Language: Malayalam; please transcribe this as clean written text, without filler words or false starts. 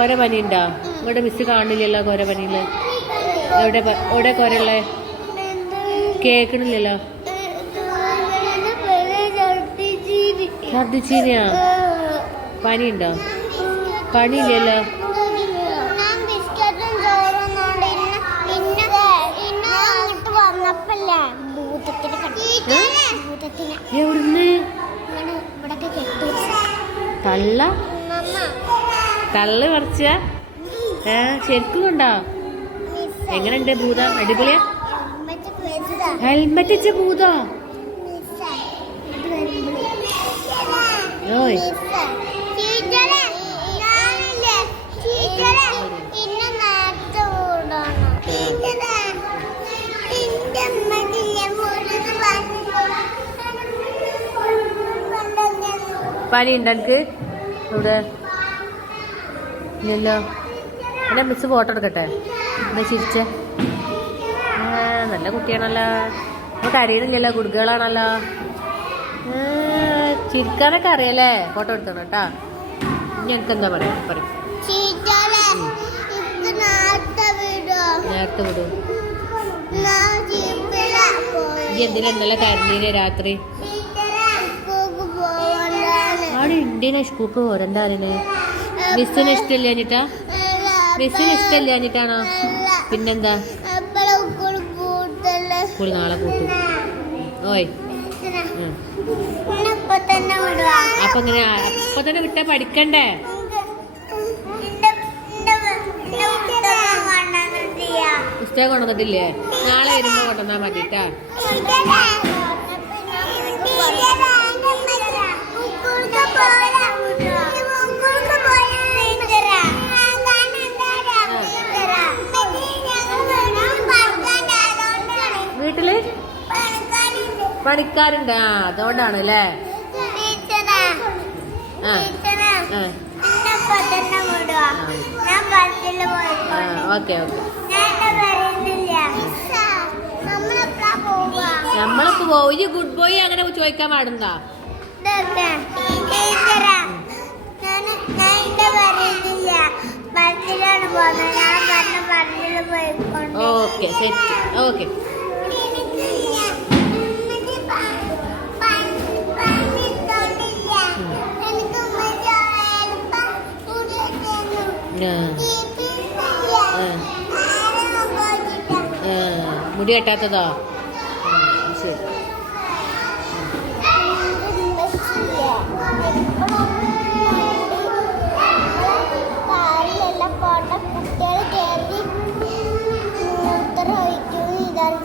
കൊര പനി ഉണ്ടോ? ഇവിടെ മിസ് കാണില്ലല്ലോ കൊര പനിയില്. എവിടെ കൊരയുള്ളേ? കേക്കണില്ലല്ലോ. ഛർദിച്ചീനിയാ? പനി ഉണ്ടോ? പനിയില്ലല്ലോ. എവിടുന്ന്? തള്ള് പറിച്ച? ശരിക്കും കണ്ടോ? എങ്ങനെയുണ്ട് ഭൂതം? അടിപൊളിയാ? ഹെൽമെറ്റ് വെച്ച ഭൂതോ? ഓയ് പനി ഉണ്ടോ എനിക്ക്? ഇവിടെ ഇല്ലല്ലോ. എന്നാ മിസ് ഫോട്ടോ എടുക്കട്ടെ? എന്താ ചിരിച്ചേ? നല്ല കുട്ടിയാണല്ലോ. നമുക്ക് അറിയണില്ലല്ലോ, കുടുക്കുകളാണല്ലോ. ചിരിക്കാനൊക്കെ അറിയാലേ? ഫോട്ടോ എടുക്കണം കേട്ടാ. ഇനി എനിക്ക് എന്താ പറയാ? പറയും നേരത്തെ വിടും. ഈ എന്തിനാ ഇന്നലെ കരഞ്ഞീനെ രാത്രി? അവിടെ ഇന്ത്യനെ സ്കൂൾക്ക് പോരണ്ടാലിന്. മിസ്സിന് ഇഷ്ടമില്ലാഞ്ഞിട്ടാ? മിസ്സിന് ഇഷ്ടമില്ലാഞ്ഞിട്ടാണോ? പിന്നെന്താ? സ്കൂൾ നാളെ കൂട്ടും. ഓയ് അപ്പൊ ഇങ്ങനെ അപ്പൊ തന്നെ വിട്ടാ പഠിക്കണ്ടേ? പുസ്തകം കൊണ്ടുവന്നിട്ടില്ലേ? നാളെ വരുമ്പോ കൊണ്ടുവന്നാ മതിട്ടാ. വീട്ടില് പണിക്കാരുണ്ട്. അതുകൊണ്ടാണ് അല്ലേ? Okay okay. നമ്മളിപ്പോ പോയി. ഗുഡ് ബോയ് അങ്ങനെ ചോദിക്കാൻ പാടുണ്ടോ? Okay set. ഓക്കെ മുടി കെട്ടാത്തതോ? ശരി. കുട്ടികൾ കയറി മൂത്ര ഒഴിക്കുന്നു. ഇതാണ്